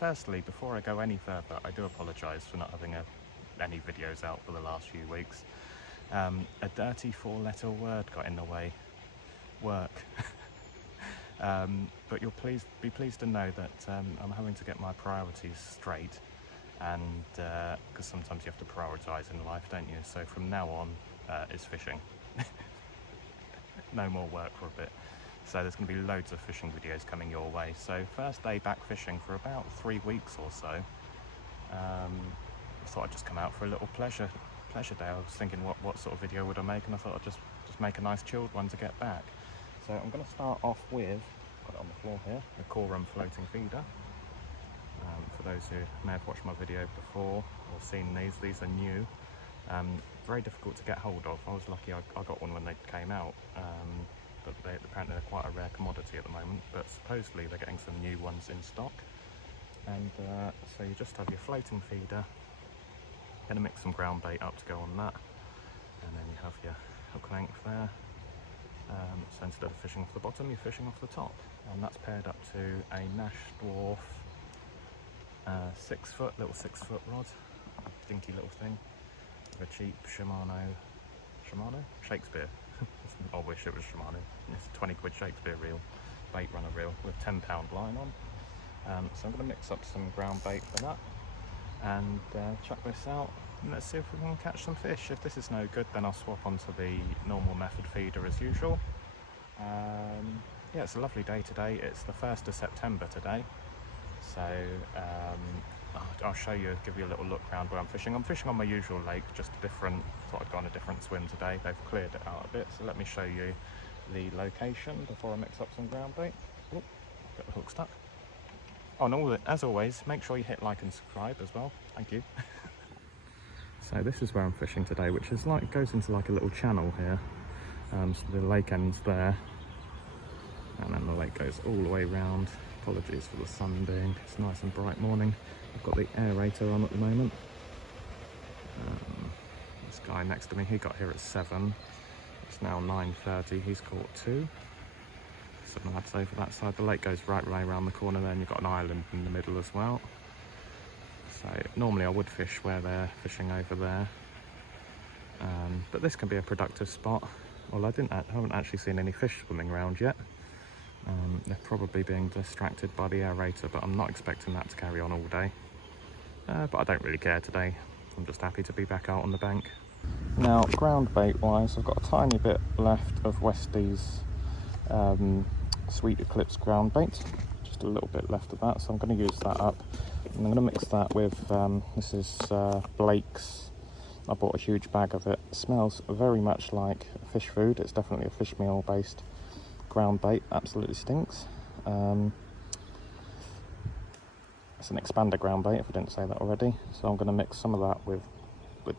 firstly, before I go any further, I do apologise for not having any videos out for the last few weeks. A dirty 4-letter word got in the way. Work. But you'll be pleased to know that I'm having to get my priorities straight, and because sometimes you have to prioritise in life, don't you? So from now on, it's fishing. No more work for a bit. So there's going to be loads of fishing videos coming your way. So first day back fishing for about 3 weeks or so. I thought I'd just come out for a little pleasure day. I was thinking what sort of video would I make, and I thought I'd just make a nice chilled one to get back. So I'm going to start off with, got it on the floor here, the Korum floating feeder. For those who may have watched my video before or seen these are new. Very difficult to get hold of. I was lucky I got one when they came out, but apparently they're quite a rare commodity at the moment, but supposedly they're getting some new ones in stock. And so you just have your floating feeder, going to mix some ground bait up to go on that, and then you have your hook length there. So instead of fishing off the bottom, you're fishing off the top, and that's paired up to a Nash Dwarf 6-foot, little 6-foot rod, dinky little thing, with a cheap Shimano Shakespeare. I wish it was Shimano. It's a 20 quid Shakespeare reel, bait runner reel with 10-pound line on. So I'm going to mix up some ground bait for that, and chuck this out, and let's see if we can catch some fish. If this is no good, then I'll swap onto the normal method feeder as usual. Yeah, it's a lovely day today. It's the 1st of September today, so I'll show you, give you a little look around where I'm fishing. I'm fishing on my usual lake, just a different, thought I'd go on a different swim today. They've cleared it out a bit, so let me show you the location before I mix up some ground bait. Oh, got the hook stuck. Oh, and as always, make sure you hit like and subscribe as well. Thank you. So this is where I'm fishing today, which is like, goes into like a little channel here. So the lake ends there, and then the lake goes all the way round. Apologies for the sun being, it's a nice and bright morning. I've got the aerator on at the moment. This guy next to me, he got here at 7. It's now 9:30, he's caught 2. Some lads over that side. The lake goes right around the corner there, and you've got an island in the middle as well. So normally I would fish where they're fishing over there, but this can be a productive spot. Well, I haven't actually seen any fish swimming around yet. They're probably being distracted by the aerator, but I'm not expecting that to carry on all day. But I don't really care today. I'm just happy to be back out on the bank. Now, ground bait wise, I've got a tiny bit left of Westie's Sweet Eclipse ground bait. Just a little bit left of that, so I'm going to use that up. And I'm going to mix that with, this is Blake's. I bought a huge bag of it. It smells very much like fish food. It's definitely a fish meal based ground bait. Absolutely stinks. It's an expander ground bait, if I didn't say that already. So I'm going to mix some of that with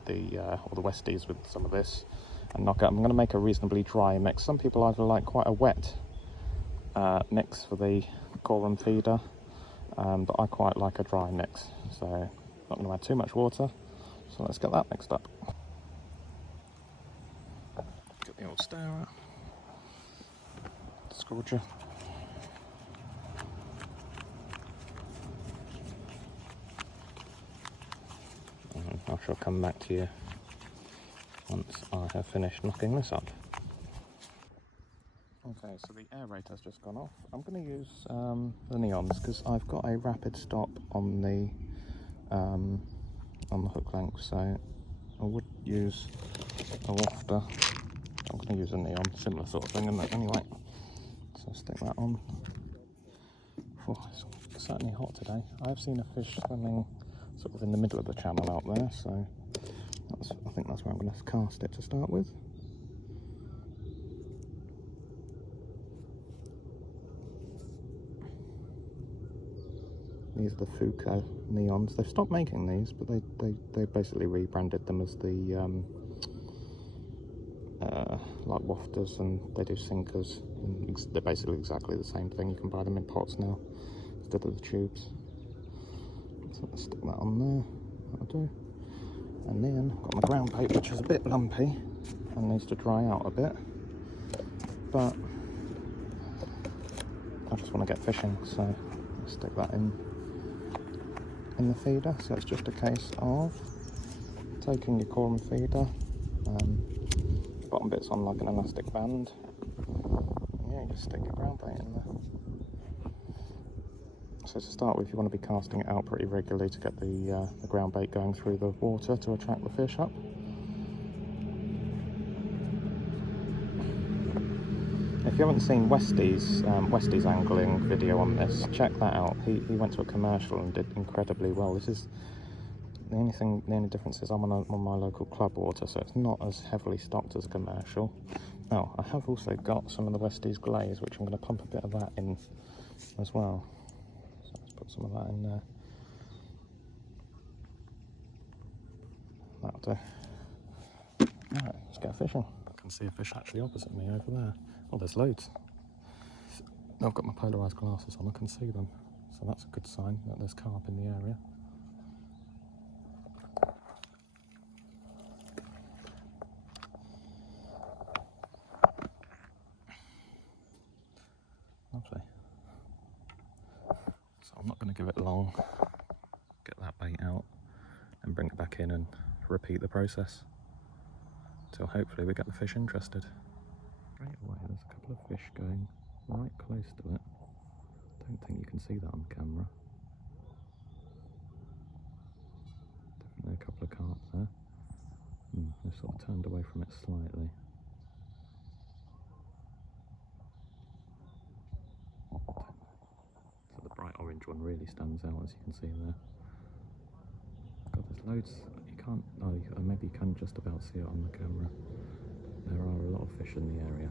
the or the Westies with some of this and knock it. I'm going to make a reasonably dry mix. Some people either like quite a wet mix for the Korum feeder, but I quite like a dry mix, so not going to add too much water. So let's get that mixed up. Get the old stirrer, scourger. And I shall come back to you once I have finished knocking this up. Okay, so the aerator's just gone off. I'm going to use the neons because I've got a rapid stop on the hook length, so I would use a wafter. I'm going to use a neon, similar sort of thing, isn't it? Anyway, so stick that on. Oh, it's certainly hot today. I've seen a fish swimming sort of in the middle of the channel out there, so I think that's where I'm going to cast it to start with. These are the Fuco neons. They've stopped making these, but they basically rebranded them as the like wafters, and they do sinkers. And they're basically exactly the same thing. You can buy them in pots now instead of the tubes. So let's stick that on there. That'll do. And then I've got my ground bait, which is a bit lumpy and needs to dry out a bit, but I just want to get fishing, so let's stick that in. in the feeder, so it's just a case of taking your Korum feeder, the bottom bit's on like an elastic band, and yeah, you just stick your ground bait in there. So to start with, you want to be casting it out pretty regularly to get the ground bait going through the water to attract the fish up. If you haven't seen Westy's angling video on this, check that out. He went to a commercial and did incredibly well. This is the only difference is I'm on my local club water, so it's not as heavily stocked as a commercial. Now, I have also got some of the Westy's glaze, which I'm going to pump a bit of that in as well. So let's put some of that in there. That'll do. Right, let's get fishing. I can see a fish actually opposite me over there. Oh, there's loads. I've got my polarised glasses on, I can see them. So that's a good sign that there's carp in the area. Lovely. So I'm not going to give it long. Get that bait out and bring it back in and repeat the process until hopefully we get the fish interested. Straight away there's a couple of fish going right close to it. Don't think you can see that on camera. Definitely a couple of carp there. They've sort of turned away from it slightly. So the bright orange one really stands out, as you can see there. God, there's loads. You can't, maybe you can just about see it on the camera. There are a lot of fish in the area.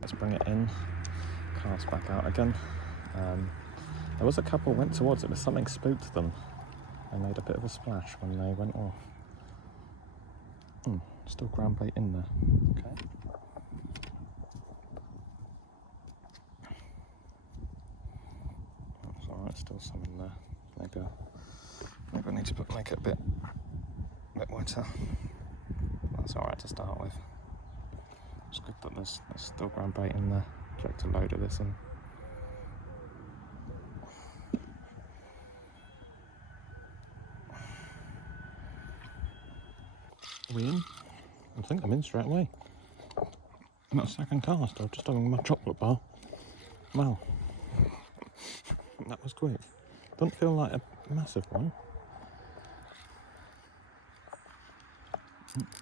Let's bring it in, cast back out again. There was a couple went towards it, but something spooked them. They made a bit of a splash when they went off. Still ground bait in there. Okay. That's alright, still some in there. Maybe I need to make it a bit wetter. That's alright to start with. It's good that there's still ground bait in there. Checked a load of this in. Are we in? I think I'm in straight away. Not a second cast, I've just done my chocolate bar. Wow. That was quick. Doesn't feel like a massive one.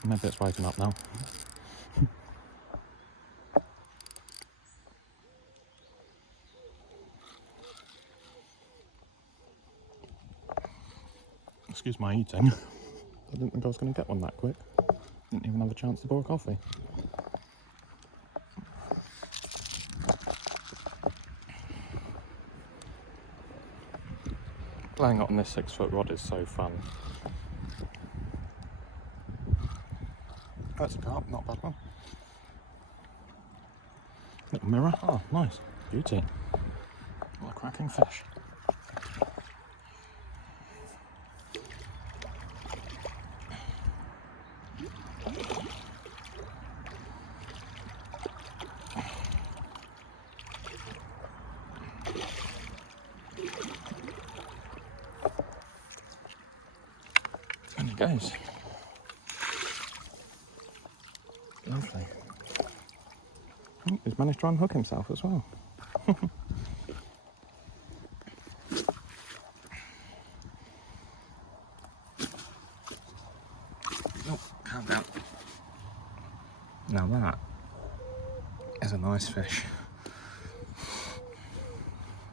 Maybe it's waking up now. Excuse my eating. I didn't think I was going to get one that quick. Didn't even have a chance to pour a coffee. Playing on this 6-foot rod is so fun. That's a carp, not a bad one. Little mirror, oh nice, beauty. What a cracking fish. And he goes. Lovely. Oh, he's managed to unhook himself as well. Oh, calm down. Now that is a nice fish.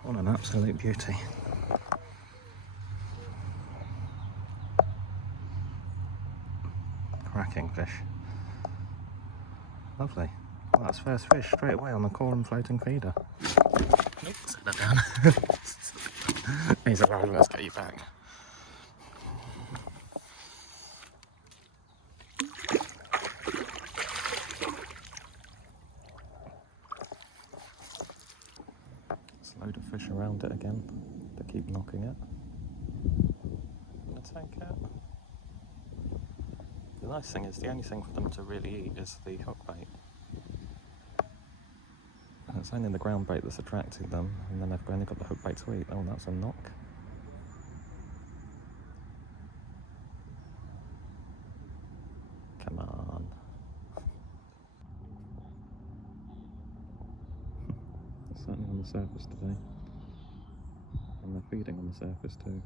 What an absolute beauty. Cracking fish. Lovely. Well, that's first fish straight away on the Korum floating feeder. Set that down. He's arrived, let's get you back. There's a load of fish around it again. They keep knocking it. I'm gonna take it. The nice thing is, the only thing for them to really eat is the hook bait. And it's only the ground bait that's attracting them, and then they've only got the hook bait to eat. Oh, that's a knock. on the surface today. And they're feeding on the surface too.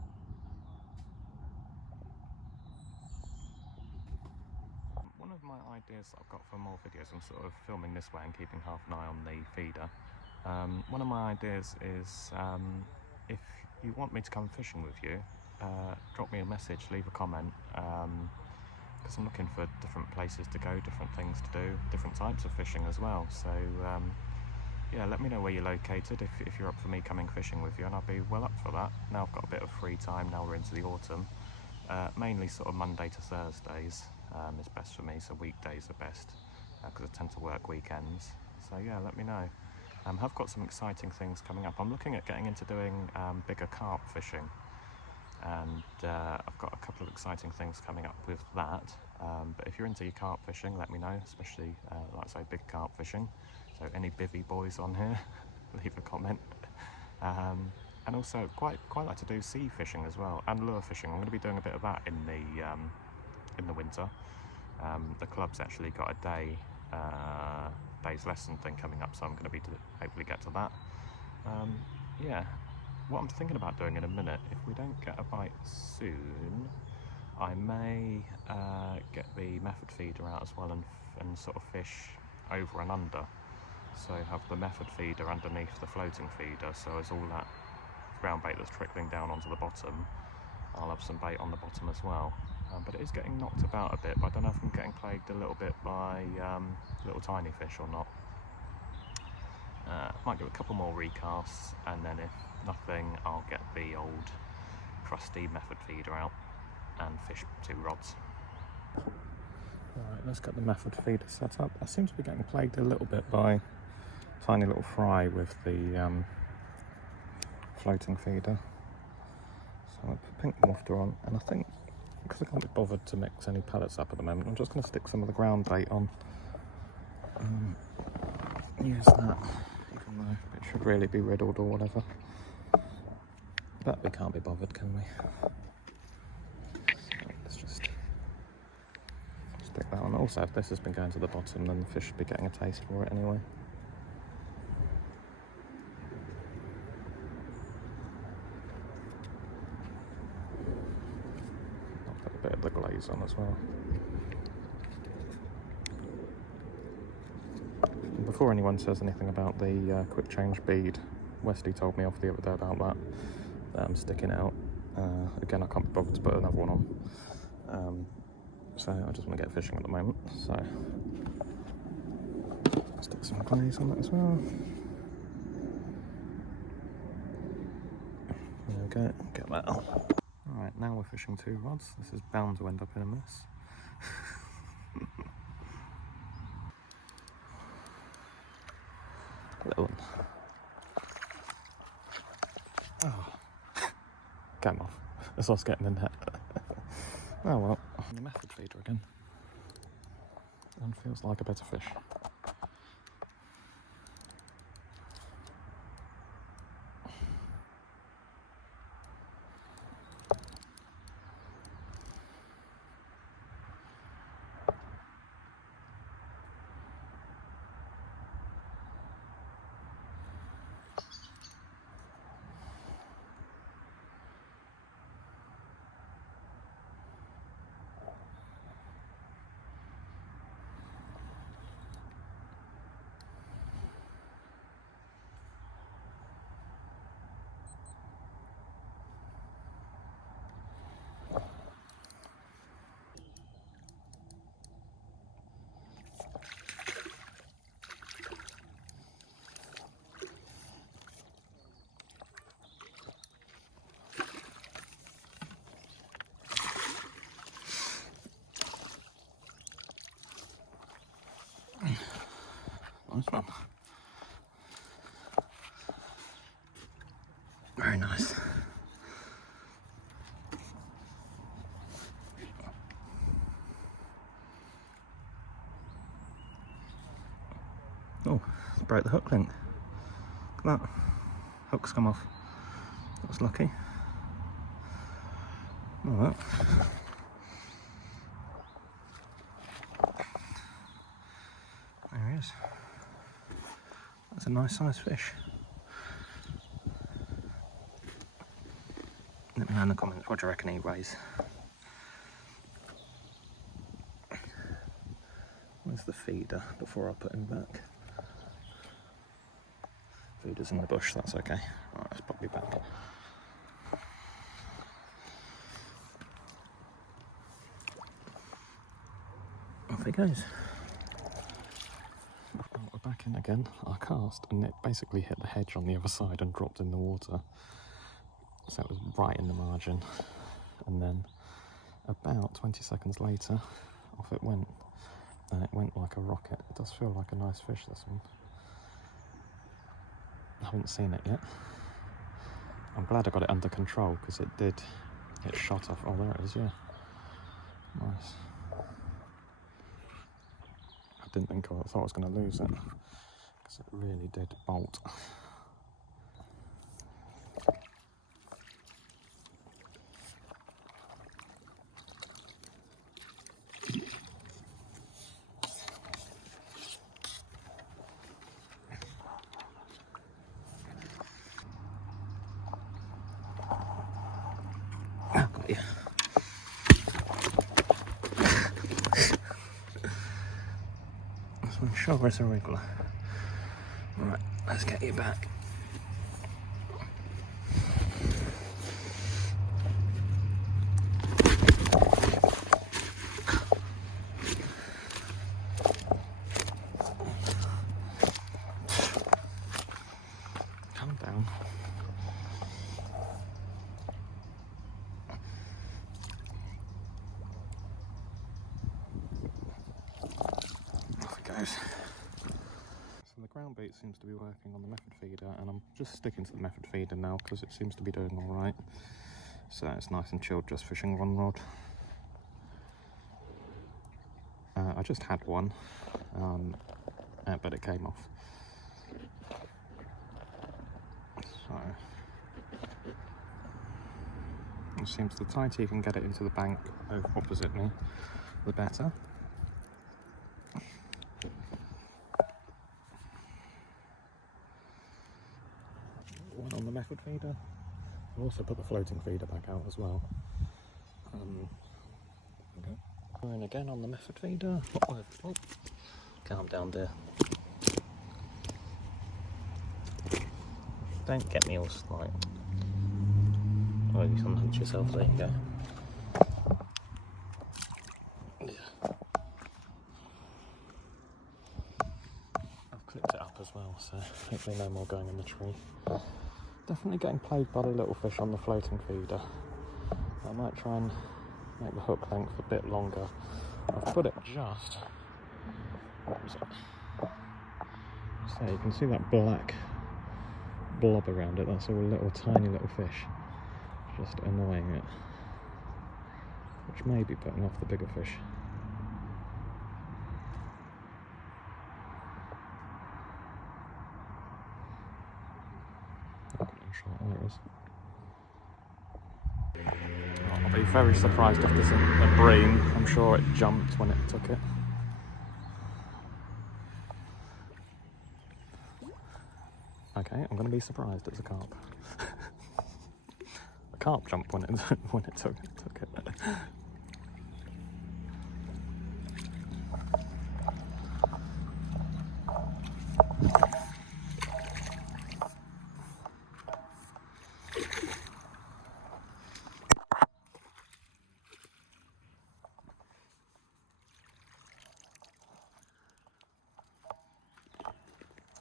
One of my ideas that I've got for more videos, I'm sort of filming this way and keeping half an eye on the feeder. One of my ideas is if you want me to come fishing with you, drop me a message, leave a comment, because I'm looking for different places to go, different things to do, different types of fishing as well. So yeah, let me know where you're located if you're up for me coming fishing with you, and I'll be well up for that. Now I've got a bit of free time, now we're into the autumn. Mainly sort of Monday to Thursdays is best for me, so weekdays are best because I tend to work weekends. So yeah, let me know. I've got some exciting things coming up. I'm looking at getting into doing bigger carp fishing, and I've got a couple of exciting things coming up with that. But if you're into your carp fishing, let me know, especially like I say, big carp fishing. So any bivvy boys on here, leave a comment. And also quite like to do sea fishing as well, and lure fishing. I'm going to be doing a bit of that in the winter. The club's actually got a day's lesson thing coming up, so I'm going to be hopefully get to that. Yeah, what I'm thinking about doing in a minute, if we don't get a bite soon, I may get the method feeder out as well and sort of fish over and under. So have the method feeder underneath the floating feeder, so as all that ground bait that's trickling down onto the bottom, I'll have some bait on the bottom as well. But it is getting knocked about a bit, but I don't know if I'm getting plagued a little bit by little tiny fish or not. Might do a couple more recasts, and then if nothing, I'll get the old crusty method feeder out and fish 2 rods. Right, let's get the method feeder set up. I seem to be getting plagued a little bit by tiny little fry with the floating feeder. So I'll put pink mofter on, and I think because I can't be bothered to mix any pellets up at the moment, I'm just going to stick some of the ground bait on. Use that, even though it should really be riddled or whatever. But we can't be bothered, can we? So let's just stick that on. Also, if this has been going to the bottom, then the fish should be getting a taste for it anyway. I'll put a bit of the glaze on as well. And before anyone says anything about the quick change bead, Wesley told me off the other day about that sticking out. Again, I can't be bothered to put another one on. So I just want to get fishing at the moment, so stick some glaze on that as well. There we go, get that out. Alright, now we're fishing 2 rods. This is bound to end up in a mess. Little one. Oh, came off. That's what's getting in there. Oh well, the method feeder again. And feels like a better fish. Nice one. Very nice. Oh, it's broke the hook link. Look at that. Hook's come off. That was lucky. All right. There he is. That's a nice sized fish. Let me know in the comments what do you reckon he weighs. Where's the feeder before I put him back? Feeder's in the bush, that's okay. Alright, let's pop you back. Off he goes. Well, we're back in again. I cast and it basically hit the hedge on the other side and dropped in the water. So it was right in the margin. And then about 20 seconds later, off it went. And it went like a rocket. It does feel like a nice fish, this one. I haven't seen it yet. I'm glad I got it under control because it shot off. Oh, there it is, yeah. Nice. I didn't think I thought I was going to lose it because it really did bolt. Got you. This one sure is a wriggler. Right, let's get you back. Calm down. So the ground bait seems to be working on the method feeder, and I'm just sticking to the method feeder now because it seems to be doing all right. So it's nice and chilled, just fishing one rod. I just had one, but it came off. So it seems the tighter you can get it into the bank opposite me, the better. One on the method feeder. I'll also put the floating feeder back out as well. Okay. And again on the method feeder. Oh, calm down there. Don't get me all slight. Oh, you can hunch yourself, there you go. Yeah. I've clipped it up as well, so hopefully no more going in the tree. Definitely getting played by the little fish on the floating feeder. I might try and make the hook length a bit longer. I've put it just... What was it? So you can see that black blob around it. That's all little tiny little fish. Just annoying it. Which may be putting off the bigger fish. There it is. I'll be very surprised if there's a bream. I'm sure it jumped when it took it. Okay, I'm going to be surprised it's a carp. A carp jumped when it took it.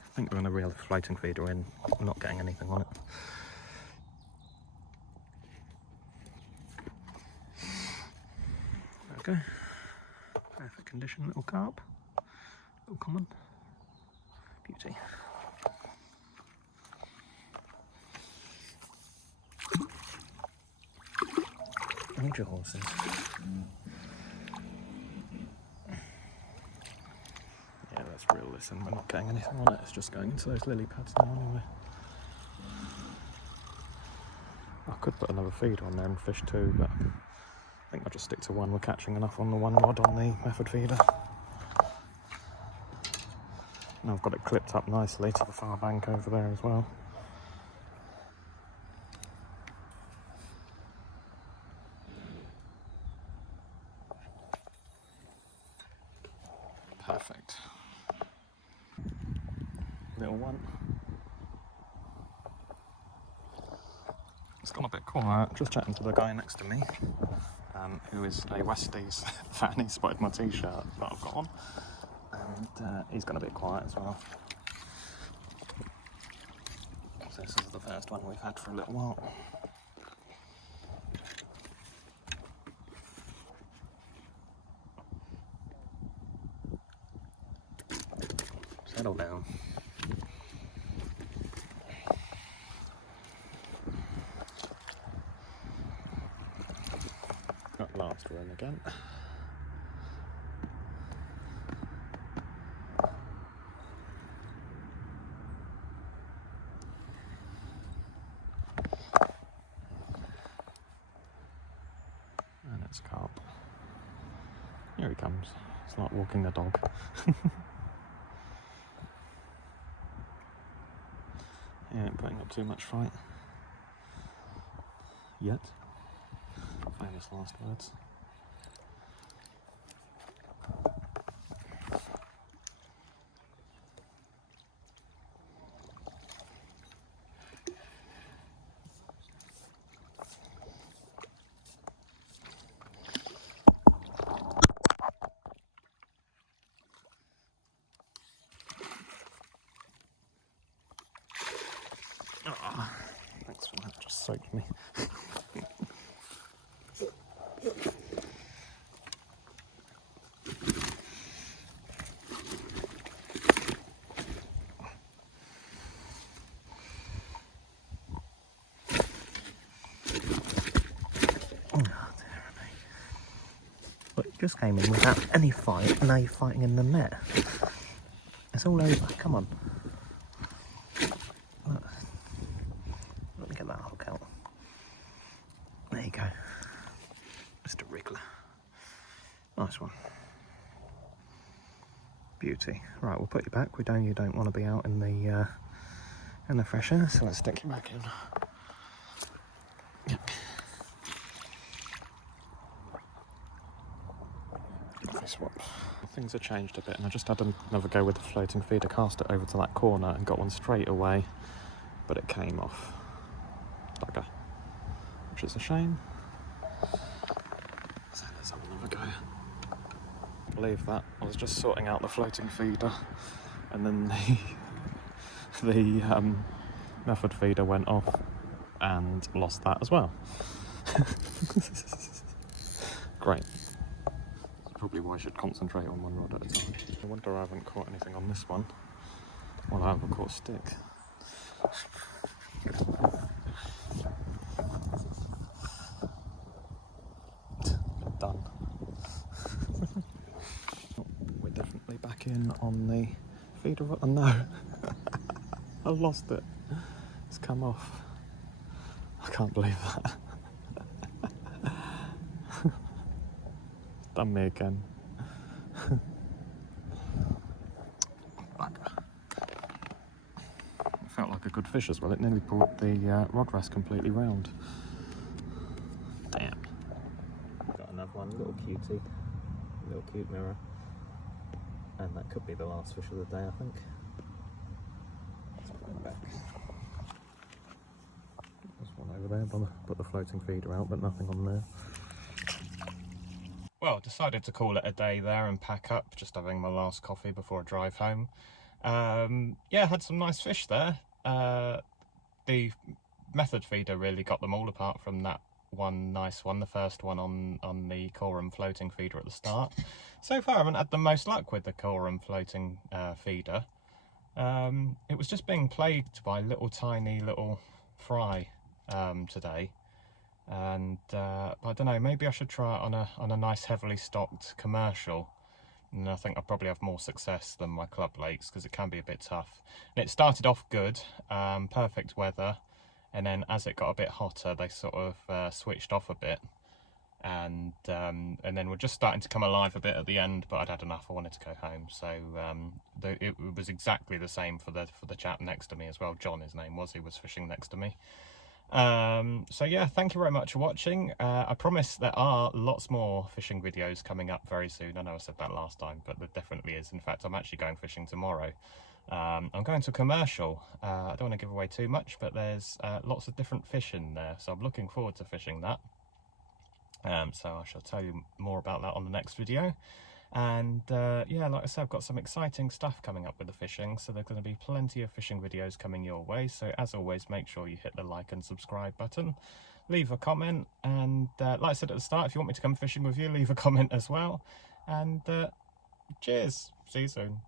I think we're going to reel the floating feeder in. I'm not getting anything on it. Okay. Perfect condition, little carp. Little common. Beauty. Hold your horses. Yeah, let's reel this in. We're not getting anything on it. It's just going into those lily pads now anyway. I could put another feeder on there and fish too, but I think I'll just stick to one. We're catching enough on the one rod on the method feeder. Now I've got it clipped up nicely to the far bank over there as well. Perfect. Little one. It's gone a bit quiet. Just chatting to the guy next to me, who is a Westies fan. He spotted my t-shirt that I've got on, and he's gone a bit quiet as well. So this is the first one we've had for a little while. Settle down. At last we're in again. And it's Carp. Here he comes. It's like walking a dog. He ain't putting up too much fight. Yet. Famous last words. Oh, thanks for that, just soaked me. Look, you just came in without any fight, and now you're fighting in the net. It's all over, come on. Look. Let me get that hook out. There you go. Mr. Wriggler. Nice one. Beauty. Right, we'll put you back. You don't want to be out in the fresh air, so let's stick you back in. Yep. Swap. Things have changed a bit, and I just had another go with the floating feeder, cast it over to that corner and got one straight away, but it came off. Bugger. Which is a shame. So let's have another go. Believe that. I was just sorting out the floating feeder, and then the method feeder went off and lost that as well. Great. Probably why I should concentrate on one rod at a time. I wonder I haven't caught anything on this one. Well, I haven't caught a stick. Done. We're definitely back in on the feeder rod. Oh no! I lost it. It's come off. I can't believe that. Done me again. It felt like a good fish as well. It nearly brought the rod rest completely round. Damn. Got another one, little cutie, little cute mirror, and that could be the last fish of the day, I think. Let's put him back. There's one over there. Put the floating feeder out, but nothing on there. Well, decided to call it a day there and pack up, just having my last coffee before I drive home. Yeah, had some nice fish there. The method feeder really got them all, apart from that one nice one, the first one on the Korum floating feeder at the start. So far I haven't had the most luck with the Korum floating feeder. It was just being plagued by tiny little fry today. And I don't know, maybe I should try it on a nice heavily stocked commercial, and I think I'll probably have more success than my club lakes, because it can be a bit tough. And it started off good, perfect weather, and then as it got a bit hotter they sort of switched off a bit, and then we're just starting to come alive a bit at the end, but I'd had enough, I wanted to go home. So it was exactly the same for the chap next to me as well. John, his name was, he was fishing next to me. So yeah, thank you very much for watching. I promise there are lots more fishing videos coming up very soon. I know I said that last time, but there definitely is. In fact, I'm actually going fishing tomorrow. I'm going to a commercial. I don't want to give away too much, but there's lots of different fish in there, so I'm looking forward to fishing that. So I shall tell you more about that on the next video. And yeah, like I said, I've got some exciting stuff coming up with the fishing, so there's going to be plenty of fishing videos coming your way. So as always, make sure you hit the like and subscribe button, leave a comment, and like I said at the start, if you want me to come fishing with you, leave a comment as well. And cheers, see you soon.